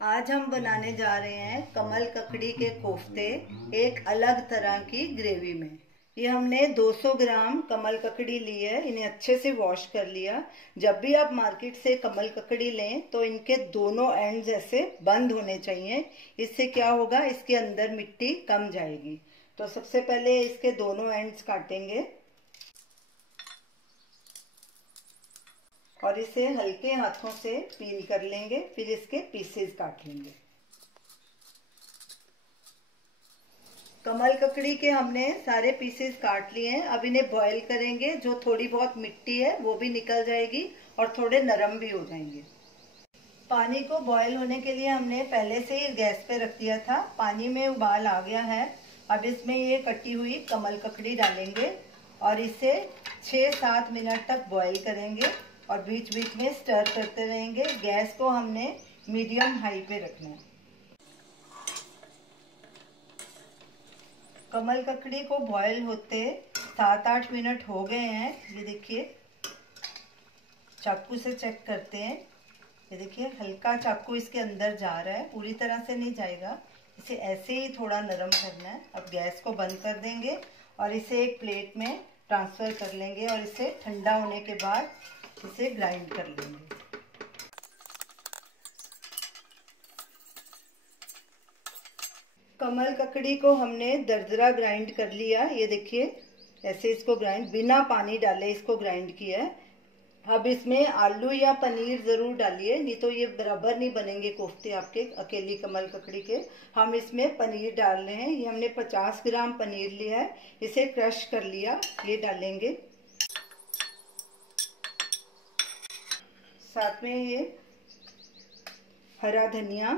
आज हम बनाने जा रहे हैं कमल ककड़ी के कोफ्ते एक अलग तरह की ग्रेवी में। ये हमने 200 ग्राम कमल ककड़ी ली है। इन्हें अच्छे से वॉश कर लिया। जब भी आप मार्केट से कमल ककड़ी लें तो इनके दोनों एंड्स ऐसे बंद होने चाहिए। इससे क्या होगा, इसके अंदर मिट्टी कम जाएगी। तो सबसे पहले इसके दोनों एंड्स काटेंगे और इसे हल्के हाथों से पील कर लेंगे। फिर इसके पीसेस काट लेंगे। कमल ककड़ी के हमने सारे पीसेस काट लिए हैं। अब इन्हें बॉईल करेंगे। जो थोड़ी बहुत मिट्टी है वो भी निकल जाएगी और थोड़े नरम भी हो जाएंगे। पानी को बॉईल होने के लिए हमने पहले से ही गैस पे रख दिया था। पानी में उबाल आ गया है। अब इसमें ये कटी हुई कमल ककड़ी डालेंगे और इसे 6-7 मिनट तक बॉईल करेंगे और बीच बीच में स्टर करते रहेंगे। गैस को हमने मीडियम हाई पे रखना है। कमल ककड़ी को बॉईल होते 7-8 मिनट हो गए हैं। ये देखिए, चाकू से चेक करते हैं। ये देखिए, हल्का चाकू इसके अंदर जा रहा है, पूरी तरह से नहीं जाएगा। इसे ऐसे ही थोड़ा नरम करना है। अब गैस को बंद कर देंगे और इसे एक प्लेट में ट्रांसफ़र कर लेंगे और इसे ठंडा होने के बाद इसे ग्राइंड कर लेंगे। कमल ककड़ी को हमने दरदरा ग्राइंड कर लिया। ये देखिए, ऐसे इसको ग्राइंड, बिना पानी डाले इसको ग्राइंड किया है। अब इसमें आलू या पनीर ज़रूर डालिए, नहीं तो ये बराबर नहीं बनेंगे कोफ्ते आपके अकेली कमल ककड़ी के। हम इसमें पनीर डाल रहे हैं। ये हमने 50 ग्राम पनीर लिया है, इसे क्रश कर लिया, ये डालेंगे। साथ में ये हरा धनिया,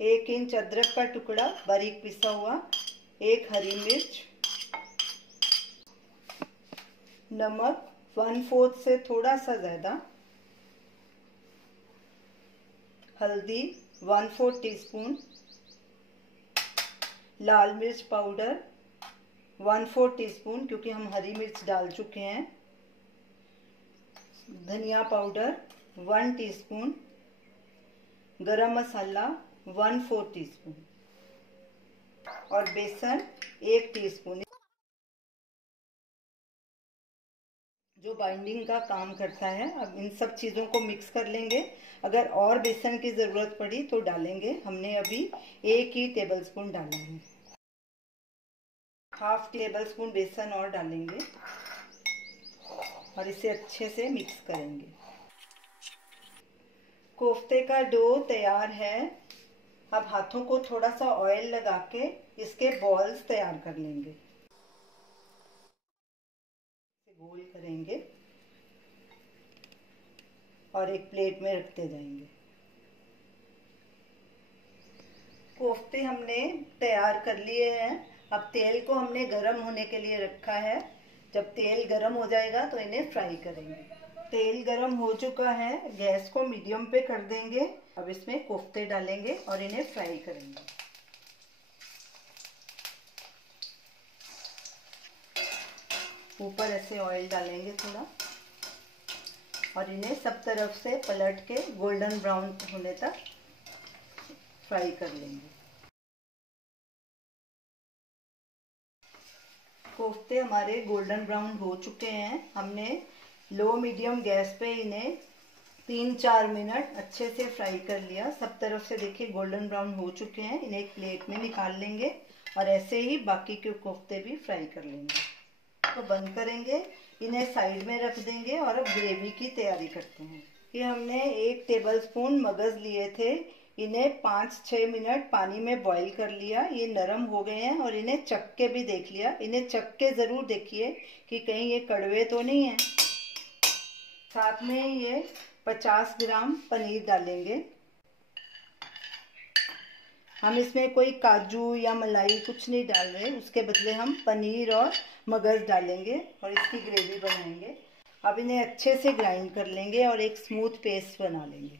1 इंच अदरक का टुकड़ा बारीक पिसा हुआ, 1 हरी मिर्च, नमक 1/4 से थोड़ा सा ज़्यादा, हल्दी 1/4 टीस्पून, लाल मिर्च पाउडर 1/4 टीस्पून क्योंकि हम हरी मिर्च डाल चुके हैं, धनिया पाउडर 1 टीस्पून, गरम मसाला 1/4 टीस्पून और बेसन 1 टीस्पून, जो बाइंडिंग का काम करता है। अब इन सब चीज़ों को मिक्स कर लेंगे। अगर और बेसन की ज़रूरत पड़ी तो डालेंगे। हमने अभी 1 ही टेबलस्पून डाला है। 1/2 टेबलस्पून बेसन और डालेंगे और इसे अच्छे से मिक्स करेंगे। कोफ्ते का डो तैयार है। अब हाथों को थोड़ा सा ऑयल लगा के इसके बॉल्स तैयार कर लेंगे। गोल करेंगे और एक प्लेट में रखते जाएंगे। कोफ्ते हमने तैयार कर लिए हैं। अब तेल को हमने गरम होने के लिए रखा है। जब तेल गरम हो जाएगा तो इन्हें फ्राई करेंगे। तेल गरम हो चुका है, गैस को मीडियम पे कर देंगे। अब इसमें कोफ्ते डालेंगे और इन्हें फ्राई करेंगे। ऊपर ऐसे ऑयल डालेंगे थोड़ा और इन्हें सब तरफ से पलट के गोल्डन ब्राउन होने तक फ्राई कर लेंगे। कोफ्ते हमारे गोल्डन ब्राउन हो चुके हैं। हमने लो मीडियम गैस पे इन्हें 3-4 मिनट अच्छे से फ्राई कर लिया। सब तरफ से देखिए गोल्डन ब्राउन हो चुके हैं। इन्हें एक प्लेट में निकाल लेंगे और ऐसे ही बाकी के कोफ्ते भी फ्राई कर लेंगे। तो बंद करेंगे, इन्हें साइड में रख देंगे और अब ग्रेवी की तैयारी करते हैं। ये हमने 1 टेबलस्पून मगज लिए थे। इन्हें 5-6 मिनट पानी में बॉईल कर लिया। ये नरम हो गए हैं और इन्हें चख के भी देख लिया। इन्हें चख के ज़रूर देखिए कि कहीं ये कड़वे तो नहीं है। साथ में ये 50 ग्राम पनीर डालेंगे। हम इसमें कोई काजू या मलाई कुछ नहीं डाल रहे, उसके बदले हम पनीर और मगज डालेंगे और इसकी ग्रेवी बनाएंगे। अब इन्हें अच्छे से ग्राइंड कर लेंगे और एक स्मूथ पेस्ट बना लेंगे।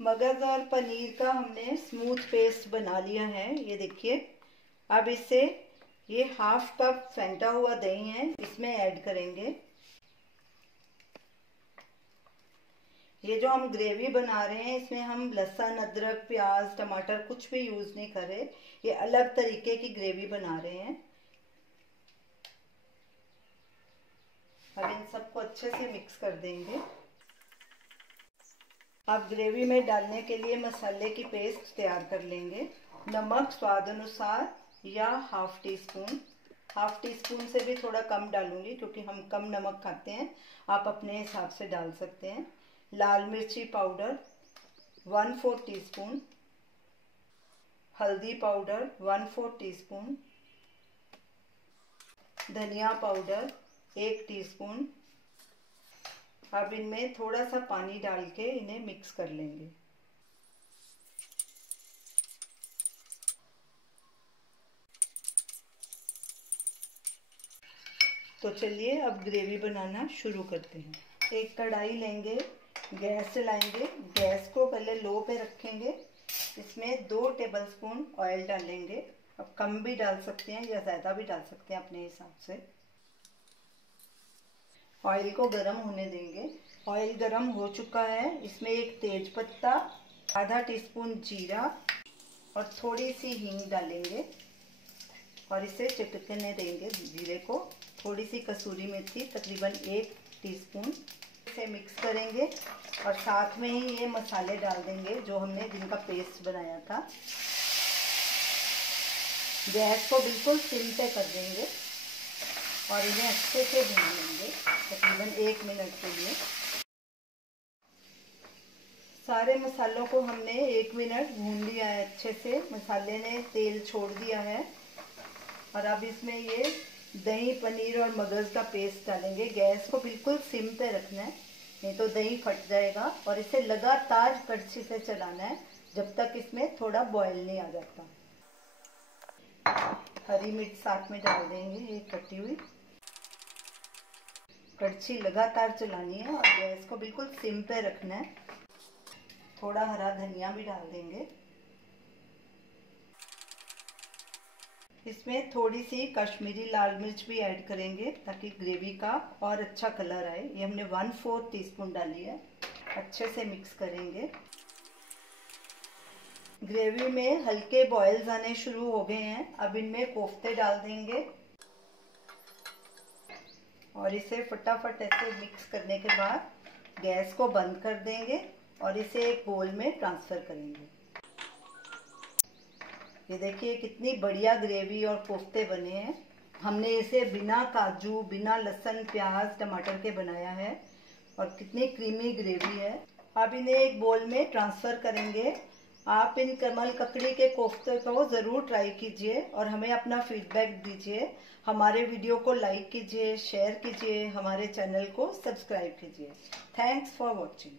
मगज और पनीर का हमने स्मूथ पेस्ट बना लिया है, ये देखिए। अब इसे ये 1/2 कप फेंटा हुआ दही है, इसमें ऐड करेंगे। ये जो हम ग्रेवी बना रहे हैं इसमें हम लहसुन, अदरक, प्याज, टमाटर कुछ भी यूज नहीं कर रहे। ये अलग तरीके की ग्रेवी बना रहे हैं। अब इन सबको अच्छे से मिक्स कर देंगे। अब ग्रेवी में डालने के लिए मसाले की पेस्ट तैयार कर लेंगे। नमक स्वाद अनुसार या half tea spoon, half tea spoon से भी थोड़ा कम डालूंगी क्योंकि हम कम नमक खाते हैं, आप अपने हिसाब से डाल सकते हैं। लाल मिर्ची पाउडर 1/4 टीस्पून, हल्दी पाउडर 1/4 टीस्पून, धनिया पाउडर 1 टीस्पून। अब इनमें थोड़ा सा पानी डाल के इन्हें मिक्स कर लेंगे। तो चलिए अब ग्रेवी बनाना शुरू करते हैं। एक कढ़ाई लेंगे, गैस जलाएंगे, गैस को पहले लो पे रखेंगे। इसमें 2 टेबलस्पून ऑयल डालेंगे। अब कम भी डाल सकते हैं या ज़्यादा भी डाल सकते हैं अपने हिसाब से। ऑयल को गरम होने देंगे। ऑयल गरम हो चुका है। इसमें एक तेज पत्ता, आधा टीस्पून जीरा और थोड़ी सी हींग डालेंगे और इसे चटकने देंगे जीरे को। थोड़ी सी कसूरी मेथी तकरीबन 1 टीस्पून, इसे मिक्स करेंगे और साथ में ही ये मसाले डाल देंगे जो हमने जिनका पेस्ट बनाया था। गैस को बिल्कुल सिम पे कर देंगे और इन्हें अच्छे से भून लेंगे तकरीबन 1 मिनट के लिए। सारे मसालों को हमने 1 मिनट भून लिया है अच्छे से। मसाले ने तेल छोड़ दिया है और अब इसमें ये दही, पनीर और मगज का पेस्ट डालेंगे। गैस को बिल्कुल सिम पे रखना है, नहीं तो दही फट जाएगा। और इसे लगातार कड़छी से चलाना है जब तक इसमें थोड़ा बॉयल नहीं आ जाता। हरी मिर्च साथ में डाल देंगे, ये कटी हुई। कड़छी लगातार चलानी है और गैस को बिल्कुल सिम पे रखना है। थोड़ा हरा धनिया भी डाल देंगे। इसमें थोड़ी सी कश्मीरी लाल मिर्च भी ऐड करेंगे ताकि ग्रेवी का और अच्छा कलर आए। ये हमने 1/4 टीस्पून डाली है। अच्छे से मिक्स करेंगे। ग्रेवी में हल्के बॉयल्स आने शुरू हो गए हैं। अब इनमें कोफ्ते डाल देंगे और इसे फटाफट ऐसे मिक्स करने के बाद गैस को बंद कर देंगे और इसे एक बोल में ट्रांसफर करेंगे। ये देखिए कितनी बढ़िया ग्रेवी और कोफ्ते बने हैं। हमने इसे बिना काजू, बिना लहसुन, प्याज, टमाटर के बनाया है और कितनी क्रीमी ग्रेवी है। अब इन्हें एक बोल में ट्रांसफर करेंगे। आप इन कमल ककड़ी के कोफ्ते को ज़रूर ट्राई कीजिए और हमें अपना फीडबैक दीजिए। हमारे वीडियो को लाइक कीजिए, शेयर कीजिए, हमारे चैनल को सब्सक्राइब कीजिए। Thanks for watching.